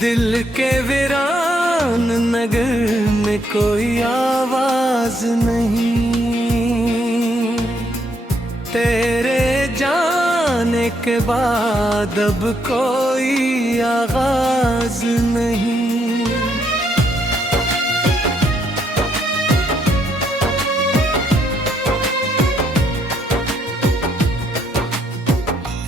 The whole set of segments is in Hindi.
दिल के वीरान नगर में कोई आवाज नहीं, तेरे जाने के बाद अब कोई आगाज नहीं।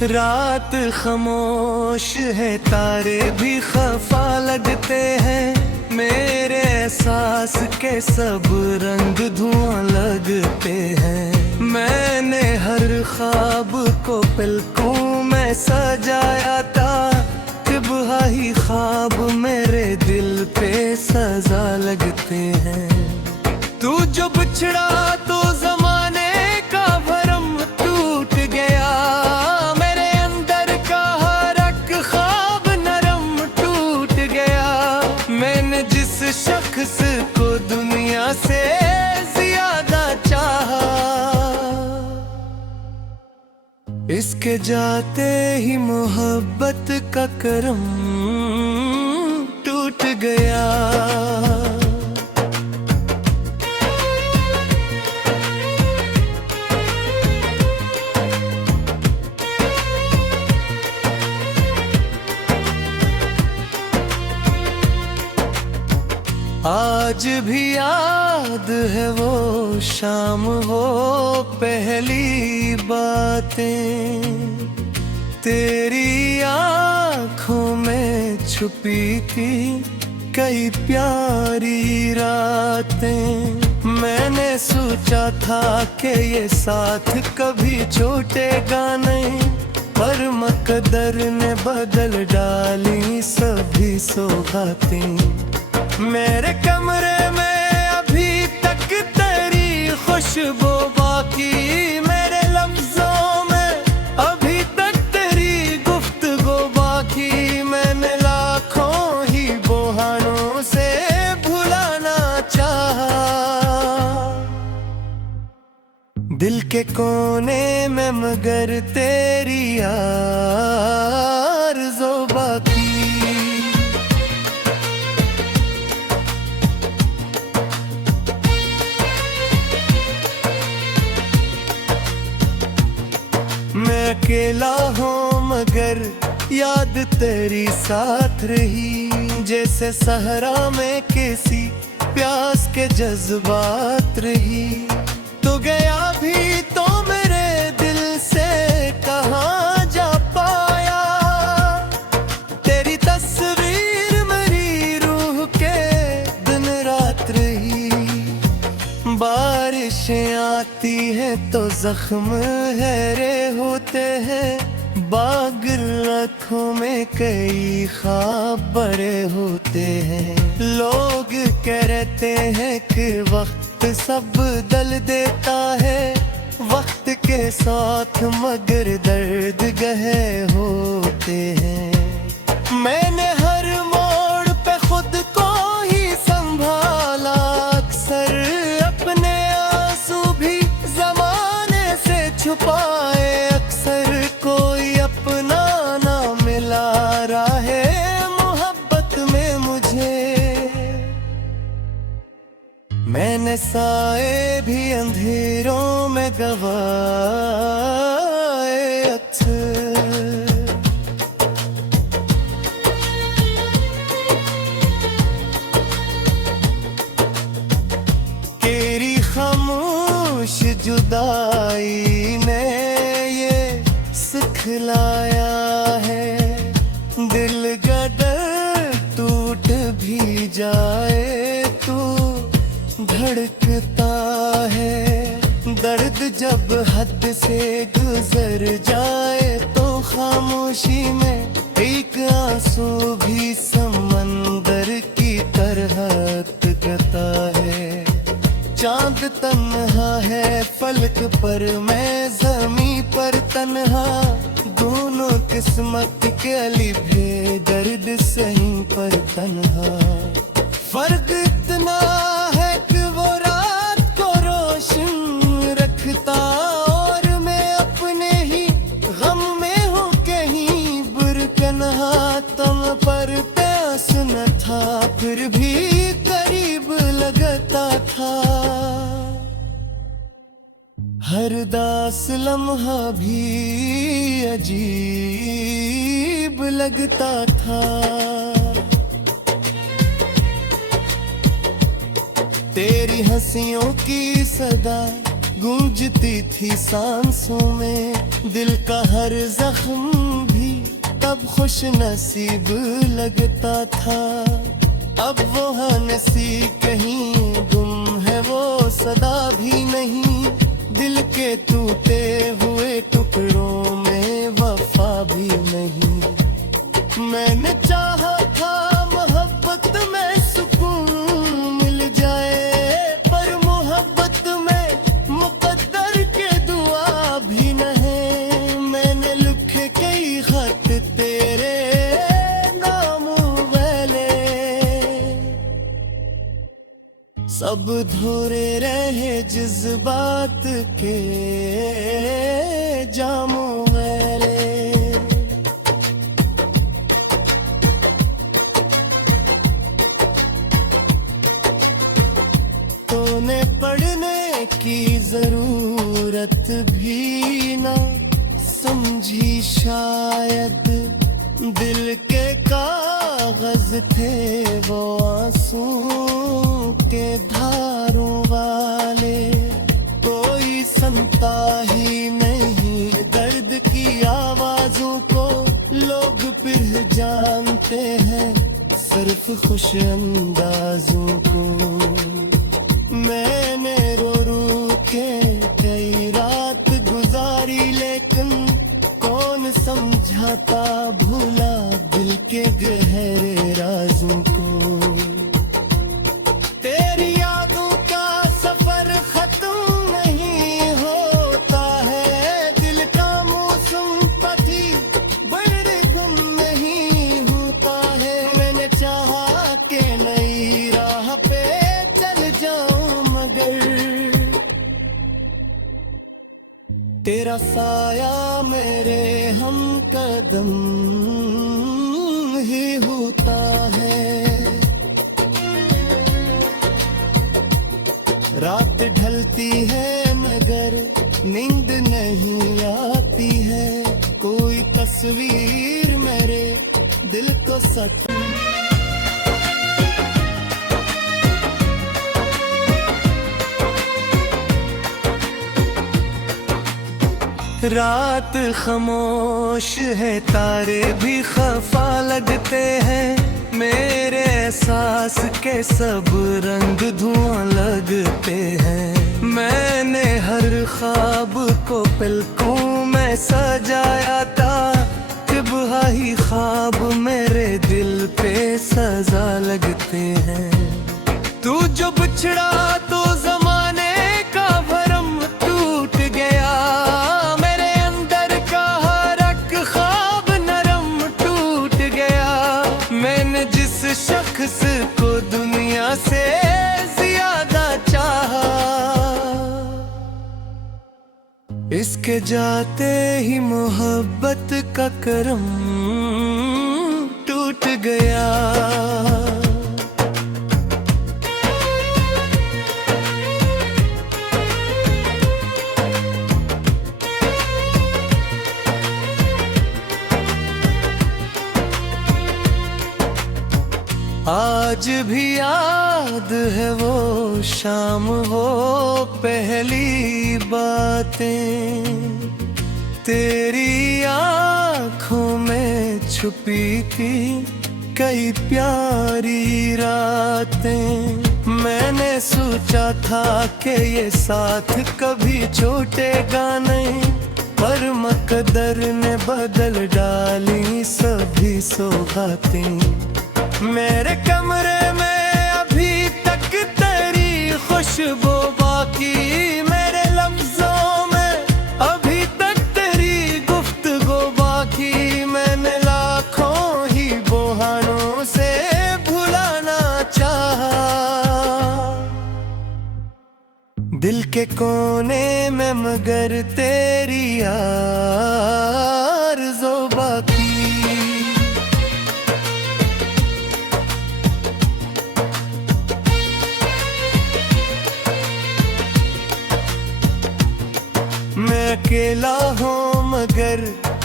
रात खामोश है, तारे भी खफा लगते हैं, मेरे एहसास के सब रंग धुआं लगते हैं। मैंने हर ख्वाब को पलकों में सजाया था, तिबहा ही ख्वाब मेरे दिल पे सजा लगते हैं। तू जो बिछड़ा तो जमाने का भरम टूट गया, शख्स को दुनिया से ज्यादा चाहा, इसके जाते ही मोहब्बत का करम टूट गया। आज भी याद है वो शाम, वो पहली बातें, तेरी आँखों में छुपी थी कई प्यारी रातें। मैंने सोचा था कि ये साथ कभी छूटेगा नहीं, पर मकदर ने बदल डाली सभी सौगातें। मेरे कमरे में अभी तक तेरी खुशबू बाकी, मेरे लफ्जों में अभी तक तेरी गुफ्तगू बाकी। मैंने लाखों ही बहानों से भुलाना चाहा, दिल के कोने में मगर तेरी आरज़ू बाकी। मैं अकेला हूँ मगर याद तेरी साथ रही, जैसे सहरा में किसी प्यास के जज्बात रही। तो गया भी तो मेरे दिल से कहाँ जा पाया, तेरी तस्वीर मेरी रूह के दिन रात रही। बारिशें आती हैं तो जख्म गहरे होते हैं, बाग आँखों में कई ख्वाब बड़े होते हैं। लोग कहते हैं कि वक्त सब बदल देता है, वक्त के साथ मगर दर्द गहे होते हैं। मैंने हर मोड़ पे खुद को ही संभाला, अक्सर अपने आंसू भी जमाने से छुपाए, अक्सर कोई अपना ना मिला राहे मोहब्बत में मुझे। मैंने साए भी अंधेरों में गवाए अक्सर, तेरी खामोश जुदाई ने ये सिखलाया है, दिल का दर्द टूट भी जाए तो धड़कता है। दर्द जब हद से गुजर जाए तो खामोशी में एक आंसू भी समंदर की तरह तकता है। चांद तन्हा है फलक पर, मैं ज़मीं पर तन्हा, दोनों किस्मत के अलिफ़े दर्द सही पर तन्हा। फर्क इतना है कि वो रात को रोशन रखता और मैं अपने ही गम में हूँ कहीं बुरकन्हा। तुम पर प्यास हर दास लम्हा भी अजीब लगता था। तेरी हंसियों की सदा गूंजती थी सांसों में, दिल का हर जख्म भी तब खुश नसीब लगता था। अब वो हंसी कहीं गुम है, वो सदा भी नहीं, दिल के टूटे हुए टुकड़ों में वफा भी नहीं। मैंने चाहा था मोहब्बत में सुकून मिल जाए, पर मोहब्बत में मुकद्दर के दुआ भी न है। मैंने लिखे कई खत तेरे नाम वाले, सब धोरे रहे जज्बात के जामों वाले। तूने पढ़ने की जरूरत भी ना समझी शायद, दिल के कागज थे वो आंसू के धारों वाले। कोई सुनता ही नहीं दर्द की आवाजों को, लोग फिर जानते हैं सिर्फ खुश अंदाजों को। मैंने रो रो के कई रात गुजारी, लेकिन कौन समझाता भूला दिल के गहरे राजों को। तेरी यादों का सफर खत्म नहीं होता है, दिल का मौसम पथी बड़े गुम नहीं होता है। मैंने चाहा के नई राह पे चल जाऊं, मगर तेरा साया मेरे हम कदम ही होता है। रात ढलती है मगर नींद नहीं आती है, कोई तस्वीर मेरे दिल को सत। रात खामोश है, तारे भी खफा लगते हैं, मेरे एहसास के सब रंग धुआं लगते हैं। मैंने हर ख्वाब को पलकों में सजाया था, तिबहा ही ख्वाब मेरे दिल पे सजा लगते हैं। तू जो बिछड़ा तो जमाने का भरम टूट गया, शख्स को दुनिया से ज्यादा चाहा, इसके जाते ही मोहब्बत का करम टूट गया। आज भी याद है वो शाम, वो पहली बातें, तेरी आँखों में छुपी थी कई प्यारी रातें। मैंने सोचा था कि ये साथ कभी छूटेगा नहीं, पर मकदर ने बदल डाली सभी सौगातें। मेरे कमरे में अभी तक तेरी खुशबू बाकी, मेरे लफ्जों में अभी तक तेरी गुफ्तगू बाकी। मैंने लाखों ही बहानों से भुलाना चाहा, दिल के कोने में मगर तेरी आरज़ू बाकी। अकेला हो मगर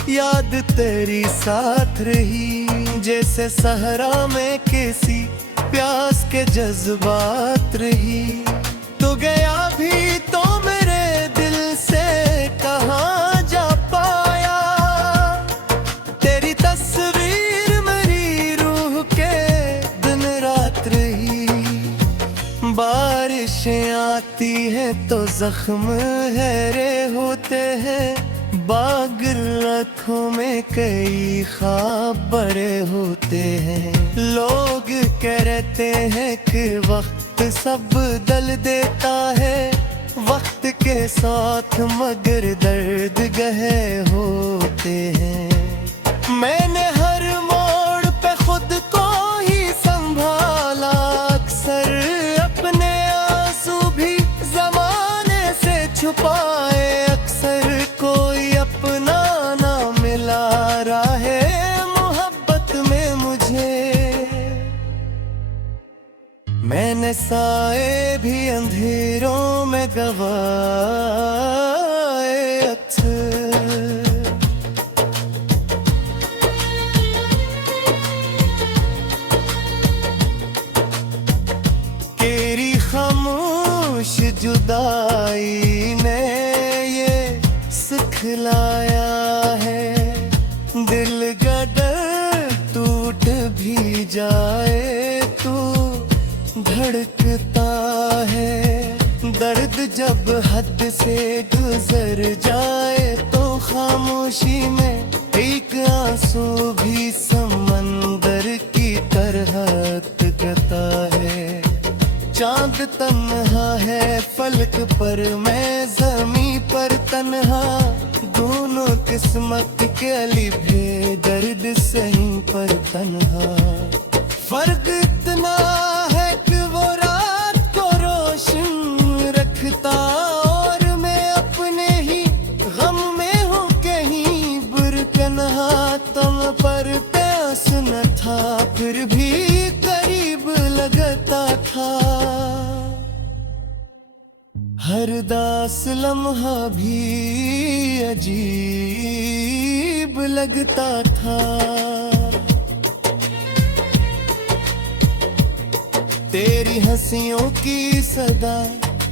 याद तेरी साथ रही, जैसे सहरा में किसी प्यास के जज्बात रही। तो गया भी तो मेरे दिल से कहाँ जा पाया, तेरी तस्वीर मेरी रूह के दिन रात रही। बारिशें आती हैं तो जख्म गहरे होते हैं, बाग आँखों में कई ख्वाब बड़े होते हैं। लोग कहते हैं कि वक्त सब बदल देता है, वक्त के साथ मगर दर्द गहे होते हैं। मैंने हर मोड़ पे खुद को ही संभाला, अक्सर अपने आंसू भी ज़माने से छुपाए, अक्सर कोई अपना ना मिला राहे मोहब्बत में मुझे। मैंने साए भी अंधेरों में गवाए अक्सर। तेरी खामोश जुदाई ने ये सिखलाया है, दिल का दर्द टूट भी जाए तो धड़कता है। दर्द जब हद से गुजर जाए तो खामोशी में एक आंसू भी समंदर की तरह तकता है। चांद तन्हा है फलक पर, मैं ज़मीं पर तन्हा, दोनों किस्मत के लिखे दर्द सही पर तन्हा। फर्क इतना है कि वो रात को रोशन रखता और मैं अपने ही गम में हूँ कहीं बुरकन्हा। तुम पर प्यास न था फिर भी करीब लगता था, हर दास लम्हा भी अजीब लगता था। तेरी हंसियों की सदा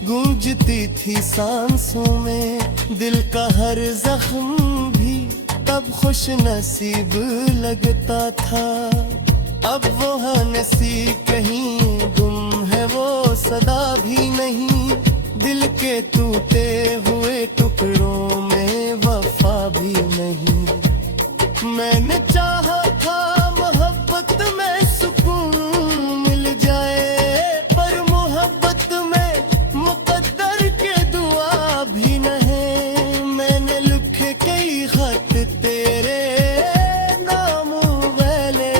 गूंजती थी सांसों में, दिल का हर जख्म भी तब खुश नसीब लगता था। अब वो हंसी कहीं गुम है, वो सदा भी नहीं, दिल के टूटे हुए टुकड़ों में वफा भी नहीं। मैंने चाहा था मोहब्बत में सुकून मिल जाए, पर मोहब्बत में मुकद्दर के दुआ भी न है। मैंने लिखे कई खत तेरे नाम वाले,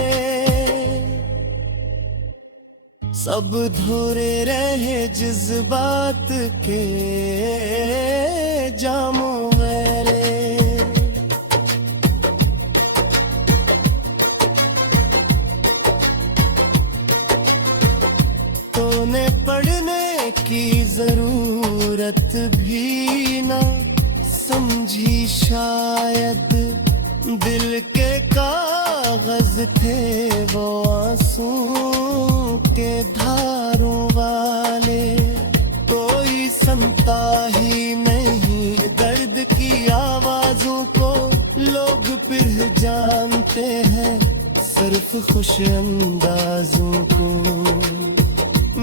सब धोरे रहे जज्बात के जामों वाले। तोने पढ़ने की जरूरत भी ना समझी शायद, दिल के कागज थे वो आंसू के धारों वाले। कोई सुनता ही नहीं दर्द की आवाजों को, लोग फिर जानते हैं सिर्फ खुश अंदाजों को।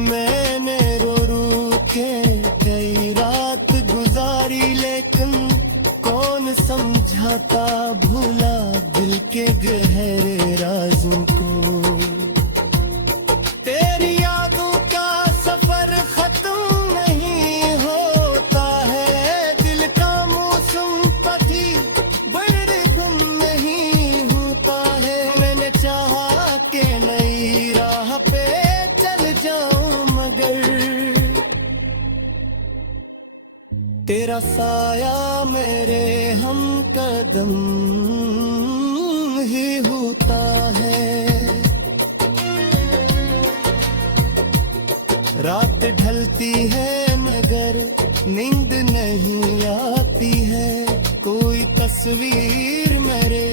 मैंने रो रो के कई रात गुजारी, लेकिन कौन समझाता भूला दिल के गहरे राजों को। तेरी यादों का सफर खत्म नहीं होता है, दिल का मौसम पथी बड़े गुम नहीं होता है। मैंने चाहा कि नई राह पे चल जाऊं मगर तेरा साया मेरे हम कदम ही होता है। रात ढलती है मगर नींद नहीं आती है, कोई तस्वीर मेरे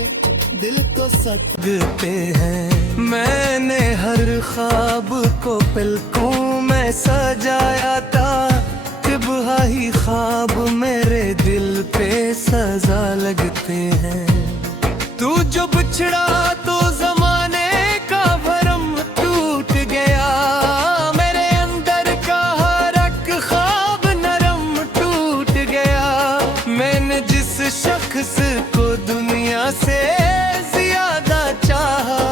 दिल को सकते हैं। मैंने हर ख्वाब को पलकों में सजाया था, तिबहा ही ख्वाब मेरे दिल पे सजा लगते हैं। तू जो बिछड़ा तो जमाने का भरम टूट गया, मेरे अंदर का हर एक ख्वाब नरम टूट गया। मैंने जिस शख्स को दुनिया से ज्यादा चाहा,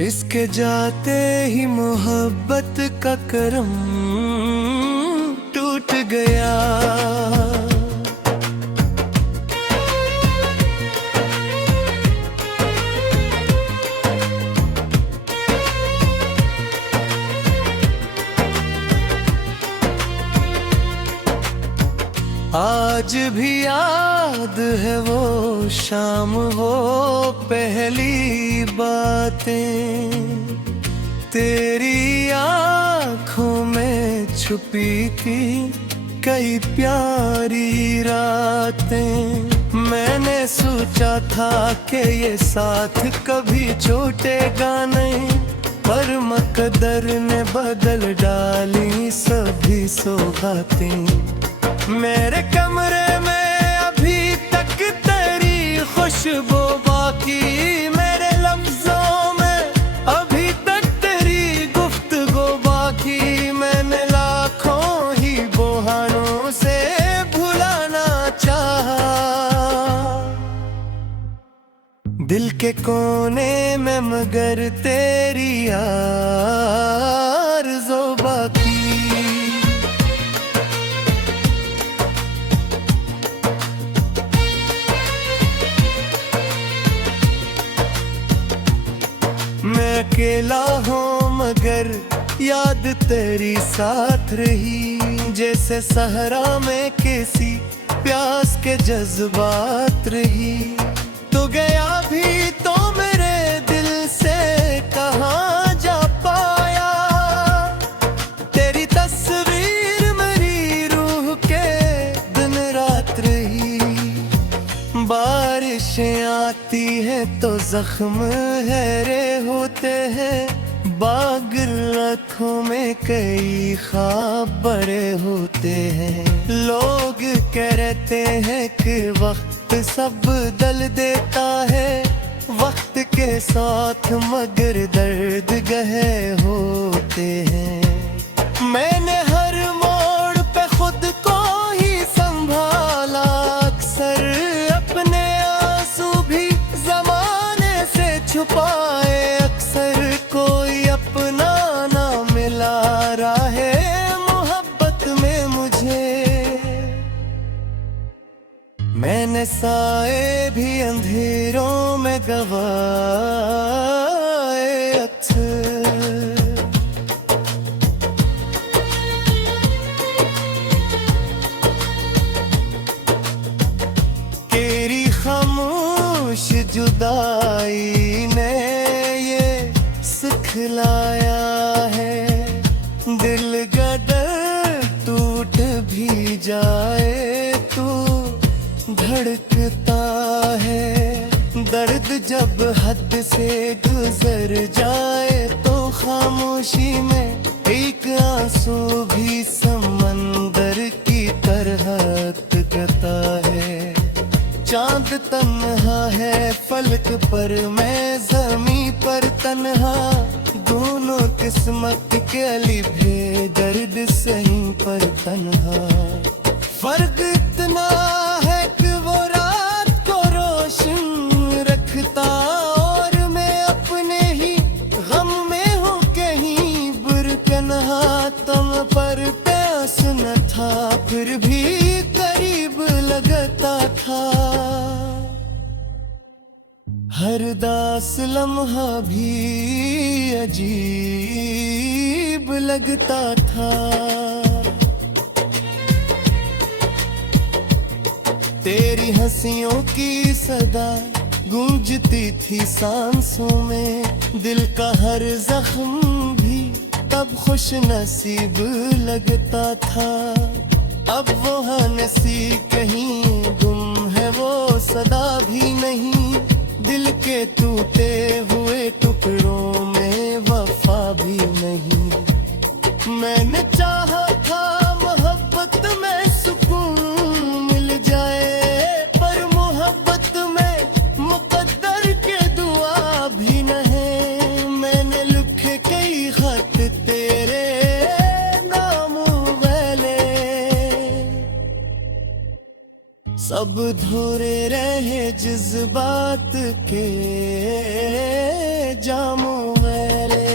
इसके जाते ही मोहब्बत का करम टूट गया। आज भी याद है वो शाम, वो पहली बातें, तेरी आँखों में छुपी थी कई प्यारी रातें। मैंने सोचा था कि ये साथ कभी छूटेगा नहीं, पर मकदर ने बदल डाली सभी सौगातें। मेरे कमरे में अभी तक तेरी खुशबू बाकी, मेरे लफ्जों में अभी तक तेरी गुफ्तगू बाकी। मैंने लाखों ही बहानों से भुलाना चाहा, दिल के कोने में मगर तेरी आरज़ू बाकी। मैं अकेला हूँ मगर याद तेरी साथ रही, जैसे सहरा में किसी प्यास के जज्बात रही। तो गया भी तो मेरे दिल से कहाँ जा पाया, तेरी तस्वीर मेरी रूह के दिन रात रही। बारिशें आती हैं तो जख्म गहरे होते हैं, बाग आँखों में कई ख्वाब बड़े होते हैं। लोग कहते हैं कि वक्त सब बदल देता है, वक्त के साथ मगर दर्द गहे होते हैं। मैंने हर मोड़ पे खुद को ही संभाला, अक्सर अपने आंसू भी जमाने से छुपाए। अक्सर कोई अपना ना मिला राहे मोहब्बत में मुझे, मैंने साए भी अंधेरों में गवाए अक्सर। तेरी खामोश जुदाई ने ये सिखलाया है, दिल का दर्द टूट भी जाए तो धड़कता है। दर्द जब हद से गुजर जाए तो खामोशी में एक आंसू भी समंदर की तरह तकता है। चांद तन्हा है फलक पर, मैं ज़मीं पर तन्हा, दोनों किस्मत के अलिफ़े दर्द सही पर तन्हा। फर्क इतना है कि वो रात को रोशन रखता और मैं अपने ही गम में हूँ कहीं बुरकन्हा। तुम पर प्यास न था फिर भी करीब लगता था, हर दास लम्हा भी अजीब लगता था। तेरी हंसियों की सदा गूंजती थी सांसों में, दिल का हर जख्म भी तब खुश नसीब लगता था। अब वो हंसी कहीं गुम है, वो सदा भी नहीं। दिल के टूटे हुए टुकड़ों में वफा भी नहीं। मैंने चाहा था मोहब्बत में सुकून मिल जाए, पर मोहब्बत में मुकद्दर के दुआ भी न है। मैंने लिखे कई खत तेरे नाम वाले, सब धोरे रहे जज्बात के जामों वाले।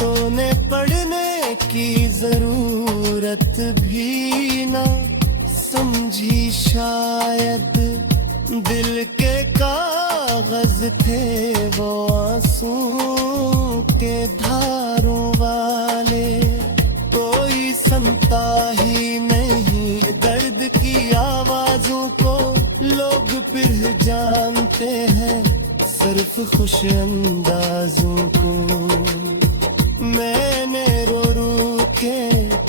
तोने पढ़ने की जरूरत भी ना समझी शायद, दिल के कागज थे वो आंसू के धारों वाले। कोई सुनता ही नहीं दर्द की आवाजों को, लोग फिर जानते हैं सिर्फ खुश अंदाजों को। मैंने रो रो के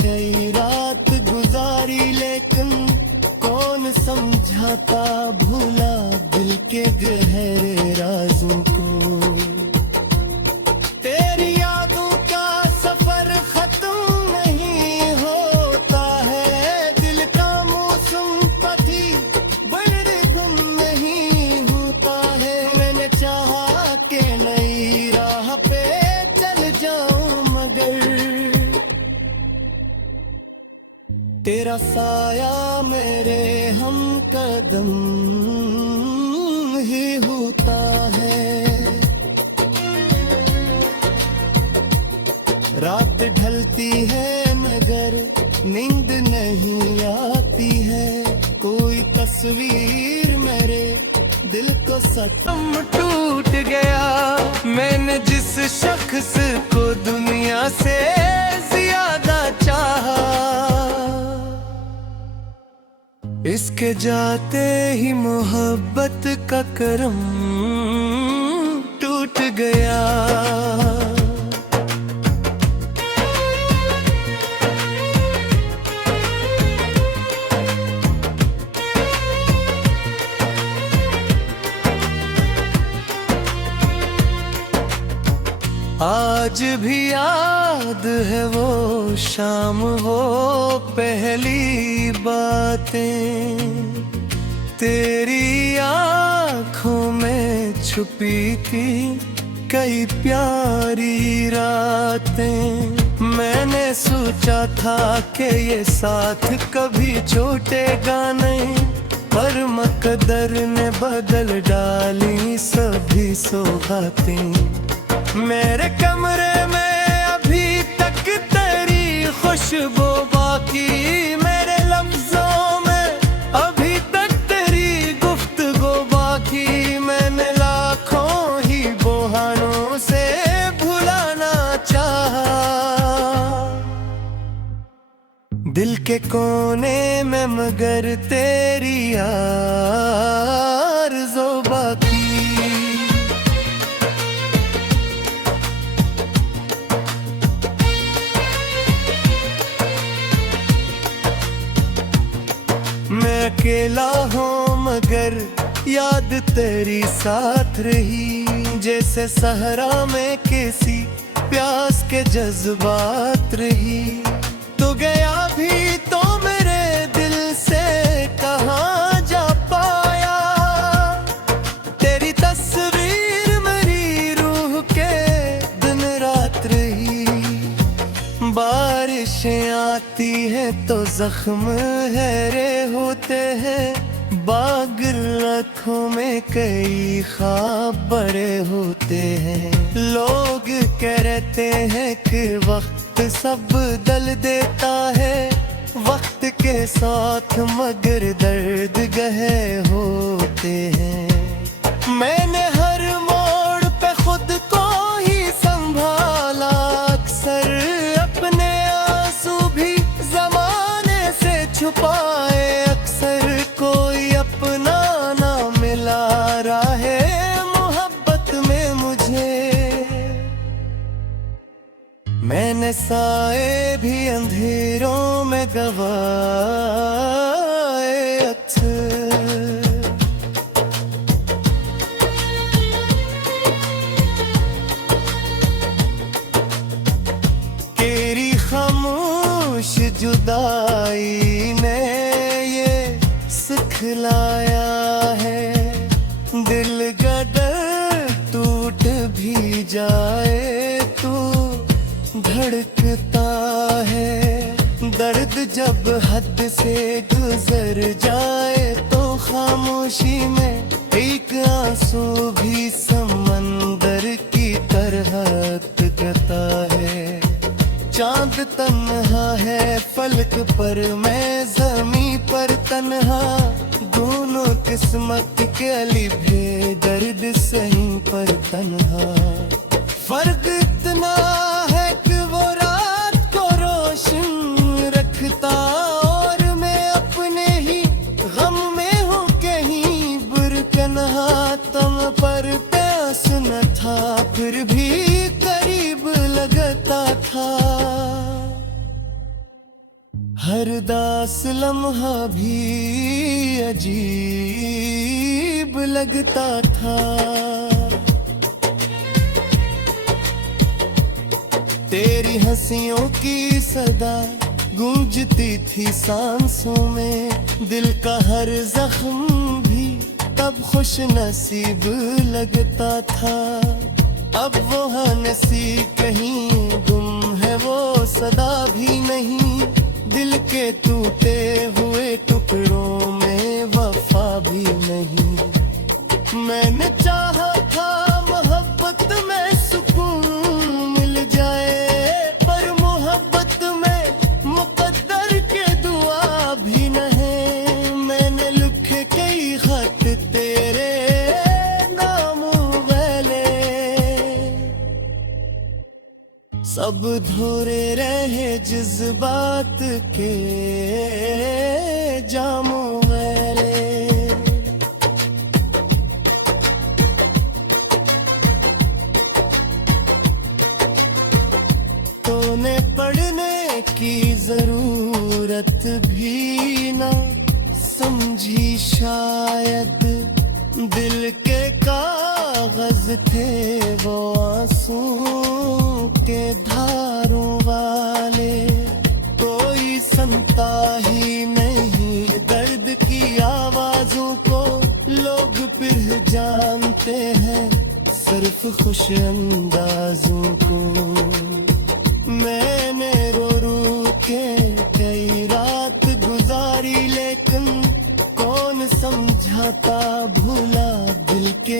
कई रात गुजारी, लेकिन कौन समझाता भूला दिल के गहरे राजों को। तेरी यादों का सफर खत्म नहीं होता है, दिल का मौसम पथी बड़े गुम नहीं होता है। मैंने चाहा के नई राह पे चल जाऊं, मगर तेरा साया मेरे हम कदम ही होता है। रात ढलती है मगर नींद नहीं आती है। कोई तस्वीर मेरे दिल को सतम टूट गया। मैंने जिस शख्स को दुनिया से ज्यादा चाहा, इसके जाते ही मोहब्बत का करम टूट गया। आज भी याद है वो शाम, वो पहली बातें तेरी आँखों में छुपी थी कई प्यारी रातें। मैंने सोचा था कि ये साथ कभी छूटेगा नहीं, पर मकदर ने बदल डाली सभी सौगातें। मेरे कमरे में अभी तक तेरी खुशबू बाकी, मेरे लफ्जों में अभी तक तेरी गुफ्तगू बाकी। मैंने लाखों ही बहानों से भुलाना चाहा, दिल के कोने में मगर तेरी आरज़ू बाकी। मैं अकेला हूँ मगर याद तेरी साथ रही, जैसे सहरा में किसी प्यास के जज्बात रही। तो गया भी तो मेरे दिल से कहाँ जा पाया, तेरी तस्वीर मेरी रूह के दिन रात रही। बारिशें आती हैं तो जख्म गहरे होते हैं, बाग आँखों में कई ख्वाब बड़े होते हैं। लोग कहते हैं कि वक्त सब बदल देता है, वक्त के साथ मगर दर्द गहे होते हैं। मैंने हर मोड़ पे खुद को ही संभाला, अक्सर अपने आंसू भी जमाने से छुपाए। अक्सर कोई अपना ना मिला, राहे मोहब्बत में मुझे लाया है। दिल गदर टूट भी जाए तो धड़कता है। दर्द जब हद से गुजर जाए तो खामोशी में एक आंसू भी समंदर की तरह तकता है। चांद तन्हा है फलक पर, मैं ज़मीं पर तन्हा। दोनों किस्मत के अलिभे दर्द सही पर तन्हा। फर्क इतना है कि वो रात को रोशन रखता और मैं अपने ही गम में हूँ कहीं बुरकन्हा। तुम पर प्यास न था फिर भी करीब लगता था। हर दास लम्हा भी अजीब लगता था। तेरी हंसियों की सदा गूंजती थी सांसों में। दिल का हर जख्म भी तब खुश नसीब लगता था। अब वो हंसी कहीं गुम है, वो सदा भी नहीं। दिल के टूटे हुए टुकड़ों में वफा भी नहीं। मैंने चाहा था मोहब्बत में सुकून मिल जाए, पर मोहब्बत में मुकद्दर के दुआ भी नहीं। मैंने लिखे कई खत तेरे नाम वाले, सब धोरे रहे जज्बात के जामों वाले। तूने पढ़ने की जरूरत भी ना समझी शायद। दिल के कागज थे वो आंसू के धारों वाले। कोई सुनता ही नहीं दर्द की आवाजों को। लोग फिर जानते हैं सिर्फ खुश अंदाजों को। मैंने रो रो के कई रात गुजारी, लेकिन कौन समझाता भूला दिल के